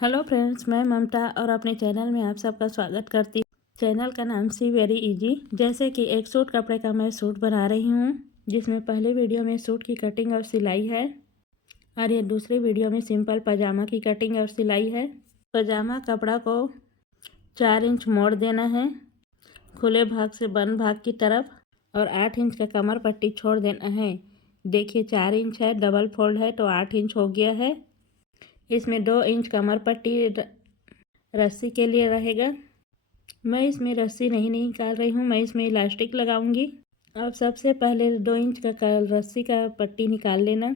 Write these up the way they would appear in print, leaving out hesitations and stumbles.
Hello friends, मैं ममता और अपने चैनल में आप सबका स्वागत करती हूँ। चैनल का नाम सी वेरी इजी। जैसे कि एक सूट कपड़े का मैं सूट बना रही हूँ, जिसमें पहले वीडियो में सूट की कटिंग और सिलाई है और ये दूसरी वीडियो में सिंपल पजामा की कटिंग और सिलाई है। पजामा कपड़ा को 4 इंच मोड़ देना है खुले भाग से बंद भाग की तरफ और 8 इंच का कमर पट्टी छोड़ देना है। देखिए 4 इंच है, डबल फोल्ड है तो 8 इंच हो गया है। इसमें 2 इंच कमर पट्टी रस्सी के लिए रहेगा। मैं इसमें रस्सी नहीं निकाल रही हूँ, मैं इसमें इलास्टिक लगाऊंगी। अब सबसे पहले 2 इंच का रस्सी का पट्टी निकाल लेना।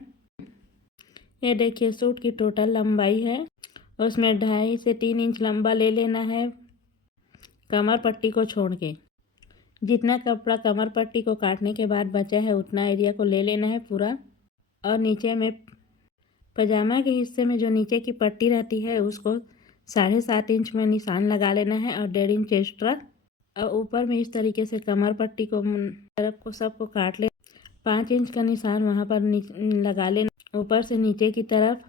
ये देखिए सूट की टोटल लंबाई है, उसमें 2.5 से 3 इंच लंबा ले लेना है कमर पट्टी को छोड़ के। जितना कपड़ा कमर पट्टी को काटने के बाद बचा है उतना एरिया को ले लेना है पूरा। और नीचे में पजामा के हिस्से में जो नीचे की पट्टी रहती है उसको 7.5 इंच में निशान लगा लेना है और 1.5 इंच एक्स्ट्रा। और ऊपर में इस तरीके से कमर पट्टी को तरफ को सबको काट ले। 5 इंच का निशान वहाँ पर लगा लेना ऊपर से नीचे की तरफ।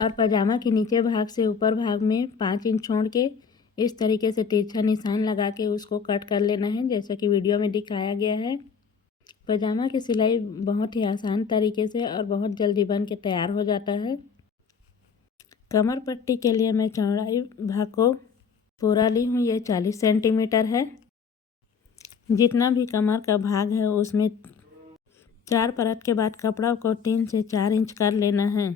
और पजामा के नीचे भाग से ऊपर भाग में 5 इंच छोड़ के इस तरीके से तिरछा निशान लगा के उसको कट कर लेना है, जैसा कि वीडियो में दिखाया गया है। पजामा की सिलाई बहुत ही आसान तरीके से और बहुत जल्दी बन के तैयार हो जाता है। कमर पट्टी के लिए मैं चौड़ाई भाग को पूरा ली हूँ, ये 40 सेंटीमीटर है। जितना भी कमर का भाग है उसमें 4 परत के बाद कपड़ा को 3 से 4 इंच कर लेना है।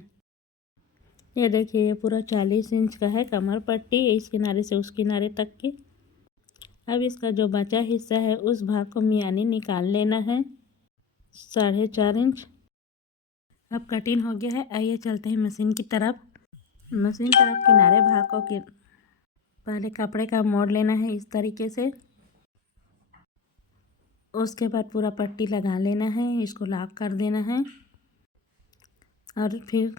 ये देखिए ये पूरा 40 इंच का है कमर पट्टी, इस किनारे से उस किनारे तक की। अब इसका जो बचा हिस्सा है उस भाग को मियानी निकाल लेना है 4.5 इंच। अब कटिंग हो गया है, आइए चलते हैं मशीन की तरफ। मशीन तरफ किनारे भाग को पहले कपड़े का मोड़ लेना है इस तरीके से। उसके बाद पूरा पट्टी लगा लेना है, इसको लॉक कर देना है। और फिर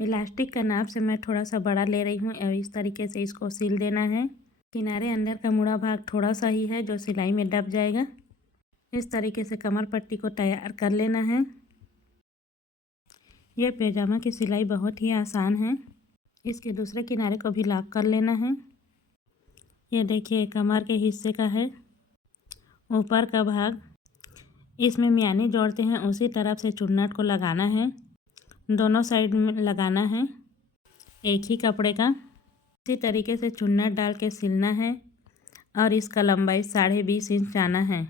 इलास्टिक का नाप से मैं थोड़ा सा बड़ा ले रही हूँ और इस तरीके से इसको सिल देना है। किनारे अंदर का मुड़ा भाग थोड़ा सा ही है जो सिलाई में दब जाएगा। इस तरीके से कमर पट्टी को तैयार कर लेना है। यह पैजामा की सिलाई बहुत ही आसान है। इसके दूसरे किनारे को भी लॉक कर लेना है। ये देखिए कमर के हिस्से का है ऊपर का भाग, इसमें मियानी जोड़ते हैं उसी तरफ से चुन्नट को लगाना है, दोनों साइड में लगाना है एक ही कपड़े का। इसी तरीके से चुन्नट डाल के सिलना है और इसका लंबाई 20.5 इंच जाना है।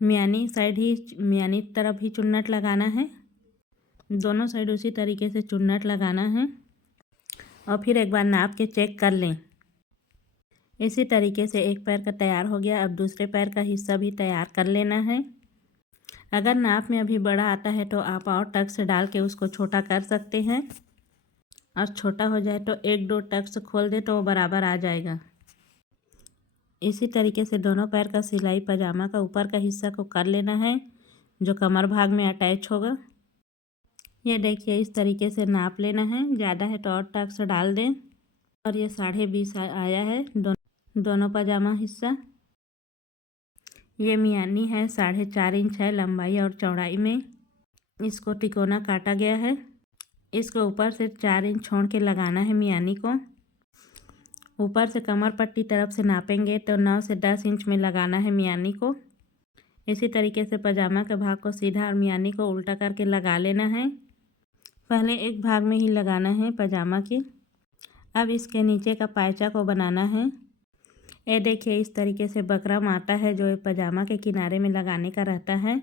मियानी तरफ ही चुन्नट लगाना है, दोनों साइड उसी तरीके से चुन्नट लगाना है। और फिर एक बार नाप के चेक कर लें। इसी तरीके से एक पैर का तैयार हो गया। अब दूसरे पैर का हिस्सा भी तैयार कर लेना है। अगर नाप में अभी बड़ा आता है तो आप और टक्स डाल के उसको छोटा कर सकते हैं, और छोटा हो जाए तो 1-2 टक्स खोल दे तो वो बराबर आ जाएगा। इसी तरीके से दोनों पैर का सिलाई पजामा का ऊपर का हिस्सा को कर लेना है जो कमर भाग में अटैच होगा। ये देखिए इस तरीके से नाप लेना है, ज़्यादा है तो और टक्स डाल दें। और ये 20.5 आया है दोनों पजामा हिस्सा। ये मियानी है 4.5 इंच है लंबाई और चौड़ाई में। इसको तिकोना काटा गया है। इसको ऊपर से 4 इंच छोड़ के लगाना है मियानी को। ऊपर से कमर पट्टी तरफ से नापेंगे तो 9 से 10 इंच में लगाना है मियानी को। इसी तरीके से पजामा के भाग को सीधा और मियानी को उल्टा करके लगा लेना है। पहले एक भाग में ही लगाना है पजामा की। अब इसके नीचे का पायचा को बनाना है। ये देखिए इस तरीके से बकरम आता है जो पजामा के किनारे में लगाने का रहता है।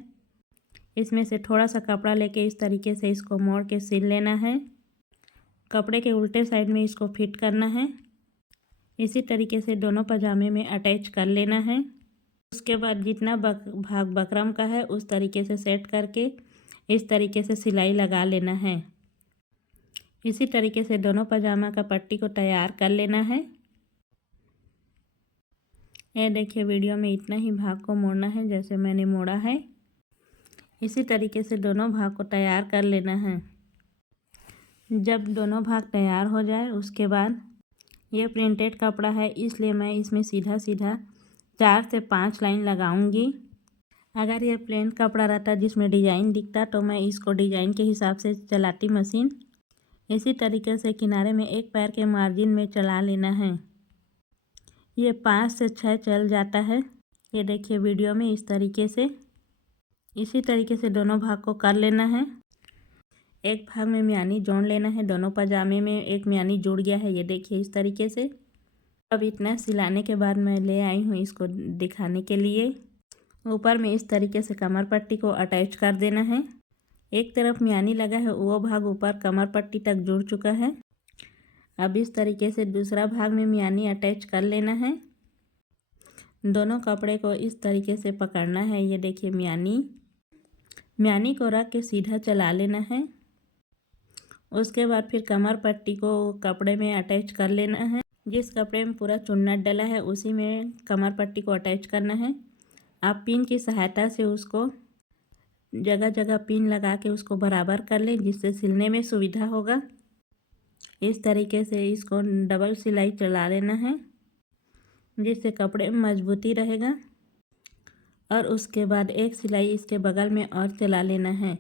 इसमें से थोड़ा सा कपड़ा लेके इस तरीके से इसको मोड़ के सिल लेना है। कपड़े के उल्टे साइड में इसको फिट करना है। इसी तरीके से दोनों पजामे में अटैच कर लेना है। उसके बाद जितना भाग बकरम का है उस तरीके से सेट करके इस तरीके से सिलाई लगा लेना है। इसी तरीके से दोनों पजामा का पट्टी को तैयार कर लेना है। ये देखिए वीडियो में इतना ही भाग को मोड़ना है जैसे मैंने मोड़ा है। इसी तरीके से दोनों भाग को तैयार कर लेना है। जब दोनों भाग तैयार हो जाए उसके बाद ये प्रिंटेड कपड़ा है इसलिए मैं इसमें सीधा सीधा 4 से 5 लाइन लगाऊंगी। अगर ये प्लेन कपड़ा रहता जिसमें डिज़ाइन दिखता तो मैं इसको डिज़ाइन के हिसाब से चलाती मशीन। इसी तरीके से किनारे में एक पैर के मार्जिन में चला लेना है। ये 5 से 6 चल जाता है। ये देखिए वीडियो में इस तरीके से। इसी तरीके से दोनों भाग को कर लेना है। एक भाग में म्यानी जोड़ लेना है। दोनों पजामे में एक म्यानी जुड़ गया है, ये देखिए इस तरीके से। अब इतना सिलाने के बाद मैं ले आई हूँ इसको दिखाने के लिए। ऊपर में इस तरीके से कमर पट्टी को अटैच कर देना है। एक तरफ म्यानी लगा है, वो भाग ऊपर कमर पट्टी तक जुड़ चुका है। अब इस तरीके से दूसरा भाग में म्यानी अटैच कर लेना है। दोनों कपड़े को इस तरीके से पकड़ना है। ये देखिए म्यानी को रख के सीधा चला लेना है। उसके बाद फिर कमर पट्टी को कपड़े में अटैच कर लेना है। जिस कपड़े में पूरा चुन्नट डला है उसी में कमर पट्टी को अटैच करना है। आप पिन की सहायता से उसको जगह जगह पिन लगा के उसको बराबर कर लें, जिससे सिलने में सुविधा होगा। इस तरीके से इसको डबल सिलाई चला लेना है, जिससे कपड़े में मजबूती रहेगा। और उसके बाद एक सिलाई इसके बगल में और चला लेना है,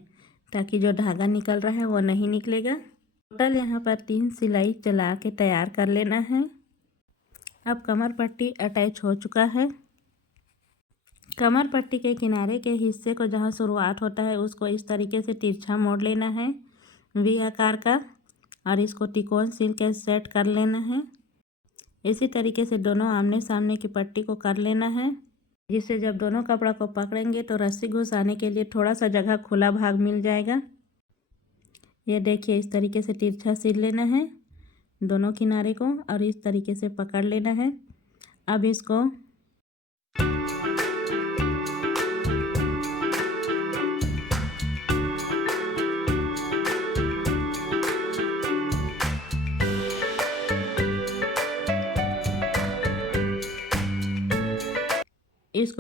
ताकि जो धागा निकल रहा है वो नहीं निकलेगा। टोटल यहाँ पर 3 सिलाई चला के तैयार कर लेना है। अब कमर पट्टी अटैच हो चुका है। कमर पट्टी के किनारे के हिस्से को जहाँ शुरुआत होता है उसको इस तरीके से तिरछा मोड़ लेना है वी आकार का, और इसको तिकोन सिल के सेट कर लेना है। इसी तरीके से दोनों आमने सामने की पट्टी को कर लेना है, जिससे जब दोनों कपड़ा को पकड़ेंगे तो रस्सी घुसाने के लिए थोड़ा सा जगह खुला भाग मिल जाएगा। ये देखिए इस तरीके से तिरछा सिल लेना है दोनों किनारे को, और इस तरीके से पकड़ लेना है। अब इसको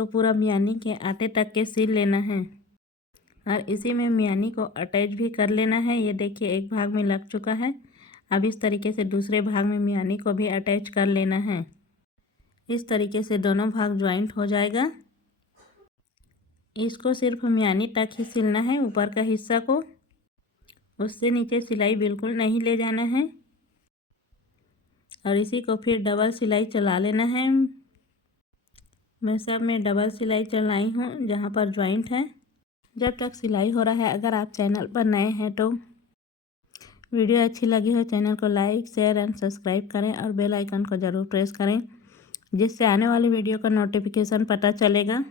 पूरा म्यानी के आटे तक के सिल लेना है, और इसी में म्यानी को अटैच भी कर लेना है। ये देखिए एक भाग में लग चुका है। अब इस तरीके से दूसरे भाग में म्यानी को भी अटैच कर लेना है। इस तरीके से दोनों भाग ज्वाइंट हो जाएगा। इसको सिर्फ म्यानी तक ही सिलना है, ऊपर का हिस्सा को, उससे नीचे सिलाई बिल्कुल नहीं ले जाना है। और इसी को फिर डबल सिलाई चला लेना है। मैं सब में डबल सिलाई चलाई हूँ जहाँ पर ज्वाइंट है। जब तक सिलाई हो रहा है, अगर आप चैनल पर नए हैं तो वीडियो अच्छी लगी हो चैनल को लाइक शेयर एंड सब्सक्राइब करें, और बेल आइकन को ज़रूर प्रेस करें, जिससे आने वाली वीडियो का नोटिफिकेशन पता चलेगा।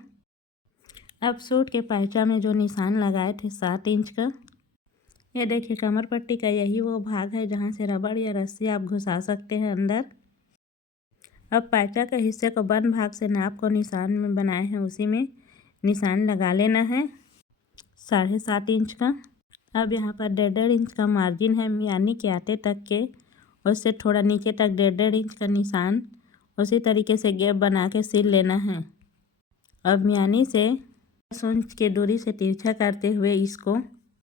अब सूट के पायचा में जो निशान लगाए थे 7 इंच का, ये देखिए कमर पट्टी का यही वो भाग है जहाँ से रबड़ या रस्सी आप घुसा सकते हैं अंदर। अब पायचा के हिस्से को बंद भाग से नाप को निशान में बनाए हैं उसी में निशान लगा लेना है 7.5 इंच का। अब यहाँ पर 1.5 इंच का मार्जिन है म्यानी के आटे तक के, उससे थोड़ा नीचे तक 1.5 इंच का निशान उसी तरीके से गैप बना के सिल लेना है। अब म्यानी से 10 इंच की दूरी से तिरछा करते हुए इसको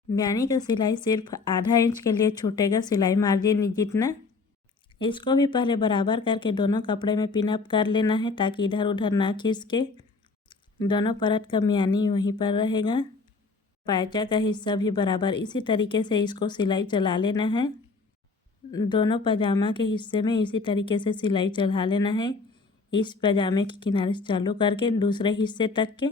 म्यानी का सिलाई सिर्फ आधा इंच के लिए छूटेगा सिलाई मार्जिन जितना। इसको भी पहले बराबर करके दोनों कपड़े में पिन अप कर लेना है, ताकि इधर उधर ना खिसके। दोनों परत का म्यानी वहीं पर रहेगा। पायचा का हिस्सा भी बराबर इसी तरीके से इसको सिलाई चला लेना है। दोनों पजामा के हिस्से में इसी तरीके से सिलाई चला लेना है, इस पजामे के किनारे से चालू करके दूसरे हिस्से तक के,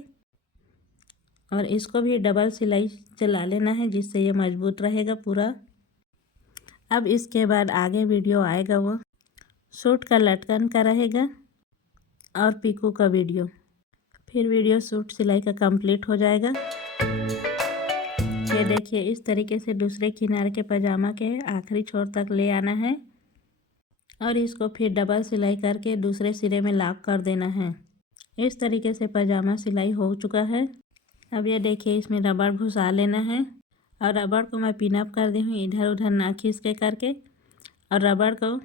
और इसको भी डबल सिलाई चला लेना है, जिससे ये मजबूत रहेगा पूरा। अब इसके बाद आगे वीडियो आएगा वो सूट का लटकन का रहेगा और पीकू का वीडियो। फिर वीडियो सूट सिलाई का कंप्लीट हो जाएगा। ये देखिए इस तरीके से दूसरे किनारे के पजामा के आखिरी छोर तक ले आना है, और इसको फिर डबल सिलाई करके दूसरे सिरे में लॉक कर देना है। इस तरीके से पजामा सिलाई हो चुका है। अब ये देखिए इसमें रबड़ घुसा लेना है, और रबड़ को मैं पिन अप कर दी हूँ इधर उधर ना खींच करके, और रबड़ को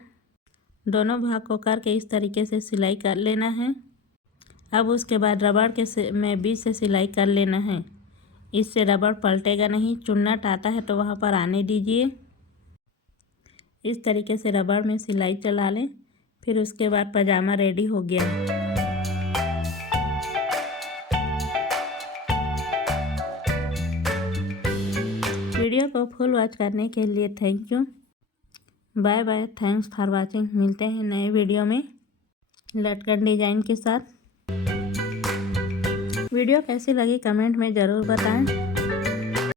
दोनों भाग को करके इस तरीके से सिलाई कर लेना है। अब उसके बाद रबड़ के में बीच से सिलाई कर लेना है, इससे रबड़ पलटेगा नहीं। चुन्नट आता है तो वहाँ पर आने दीजिए। इस तरीके से रबड़ में सिलाई चला लें, फिर उसके बाद पजामा रेडी हो गया। वीडियो को फुल वॉच करने के लिए thank you. Bye bye, thanks for watching. मिलते हैं नए वीडियो में लटकन डिजाइन के साथ। वीडियो कैसी लगी कमेंट में ज़रूर बताएं।